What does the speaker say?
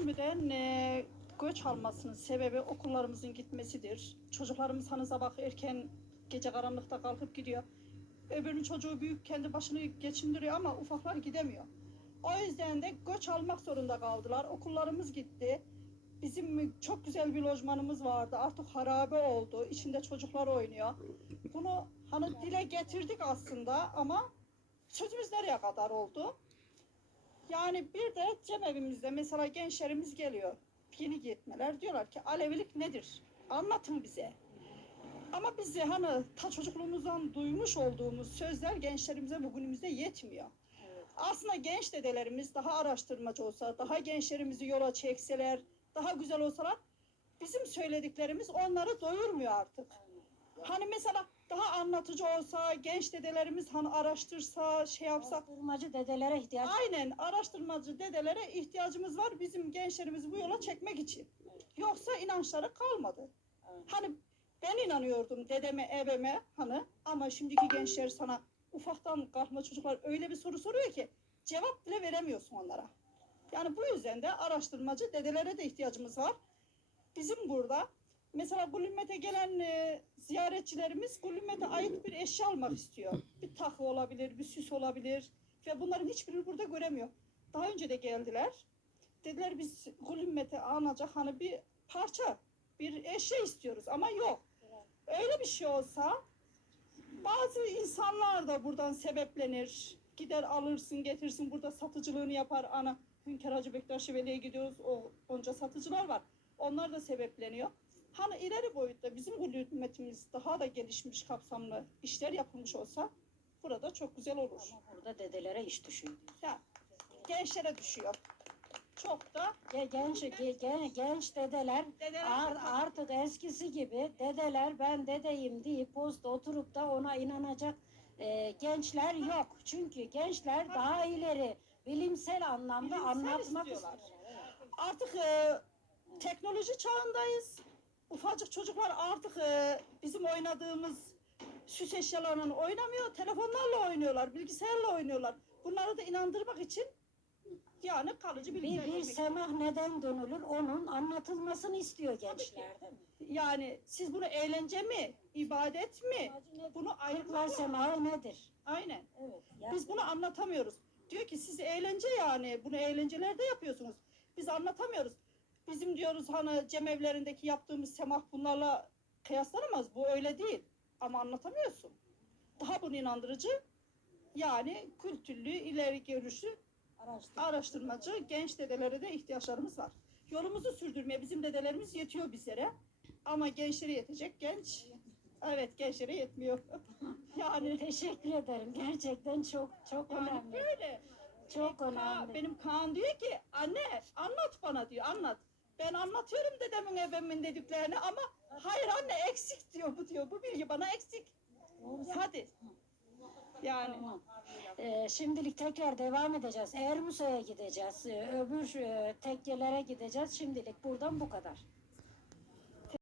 Şimdiden e, göç almasının sebebi okullarımızın gitmesidir. Çocuklarımız hani sabah erken gece karanlıkta kalkıp gidiyor. Öbürünün çocuğu büyük kendi başını geçindiriyor ama ufaklar gidemiyor. O yüzden de göç almak zorunda kaldılar. Okullarımız gitti. Bizim çok güzel bir lojmanımız vardı. Artık harabe oldu. İçinde çocuklar oynuyor. Bunu hani dile getirdik aslında ama sözümüz nereye kadar oldu? Yani bir de cemevimizde mesela gençlerimiz geliyor. Yeni gitmeler diyorlar ki Alevilik nedir? Anlatın bize. Ama bize hani ta çocukluğumuzdan duymuş olduğumuz sözler gençlerimize bugünümüzde yetmiyor. Aslında genç dedelerimiz daha araştırmacı olsa, daha gençlerimizi yola çekseler, daha güzel olsalar bizim söylediklerimiz onları doyurmuyor artık. Hani mesela daha anlatıcı olsa, genç dedelerimiz hani araştırsa, şey yapsa Araştırmacı dedelere ihtiyaç Aynen araştırmacı dedelere ihtiyacımız var bizim gençlerimizi bu yola çekmek için. Yoksa inançları kalmadı. Evet. Hani ben inanıyordum dedeme, ebeme hani ama şimdiki gençler sana ufaktan kalkma çocuklar öyle bir soru soruyor ki cevap bile veremiyorsun onlara. Yani bu yüzden de araştırmacı dedelere de ihtiyacımız var. Bizim burada mesela Gullimet'e gelen e, ziyaretçilerimiz Gullimet'e ait bir eşya almak istiyor. Bir takı olabilir, bir süs olabilir ve bunların hiçbirini burada göremiyor. Daha önce de geldiler. Dediler biz Gullimet'e alınacak hani bir parça, bir eşya istiyoruz ama yok. Öyle bir şey olsa bazı insanlar da buradan sebeplenir. Gider alırsın getirsin burada satıcılığını yapar. Ana Hünkar Hacı Bektaş Veli'ye gidiyoruz. O onca satıcılar var. Onlar da sebepleniyor. Hani ileri boyutta bizim hükümetimiz daha da gelişmiş kapsamlı işler yapılmış olsa burada çok güzel olur. ama burada dedelere iş düşüyor. Ya, gençlere düşüyor. Çok da Ge- Genç, ge- gen- genç dedeler dedeler ar- artık eskisi gibi dedeler ben dedeyim deyip posta oturup da ona inanacak e, gençler yok. Çünkü gençler daha ileri bilimsel anlamda Bilimsel anlatmak istiyorlar. istiyorlar. artık e, teknoloji çağındayız. Ufacık çocuklar artık e, bizim oynadığımız süs eşyalarının oynamıyor. Telefonlarla oynuyorlar, bilgisayarla oynuyorlar. Bunları da inandırmak için yani kalıcı Bir, bir vermek. semah neden dönülür onun anlatılmasını istiyor gençler değil mi? Yani siz bunu eğlence mi, ibadet mi? Bunu Kırklar ayırtmak semahı nedir? Aynen. Evet. ya- Biz bunu anlatamıyoruz. Diyor ki siz eğlence yani bunu eğlencelerde yapıyorsunuz. Biz anlatamıyoruz. Bizim diyoruz hani cemevlerindeki yaptığımız semah bunlarla kıyaslanamaz. Bu öyle değil. Ama anlatamıyorsun. Daha bunu inandırıcı yani kültürlü, ileri görüşlü Araştır. araştırmacı genç dedelere de ihtiyaçlarımız var. Yolumuzu sürdürmeye bizim dedelerimiz yetiyor bizlere. Ama gençlere yetecek genç. Evet gençlere yetmiyor. yani Teşekkür ederim. Gerçekten çok çok yani önemli. böyle. Çok Ka- önemli. benim Kaan diyor ki anne anlat bana diyor anlat. Ben anlatıyorum dedemin ebemin dediklerini ama hayır anne eksik diyor bu diyor. Bu bilgi bana eksik. Hadi. Yani. Ee, şimdilik tekrar devam edeceğiz. Ermusa'ya gideceğiz. Ee, öbür e, tekkelere gideceğiz. Şimdilik buradan bu kadar.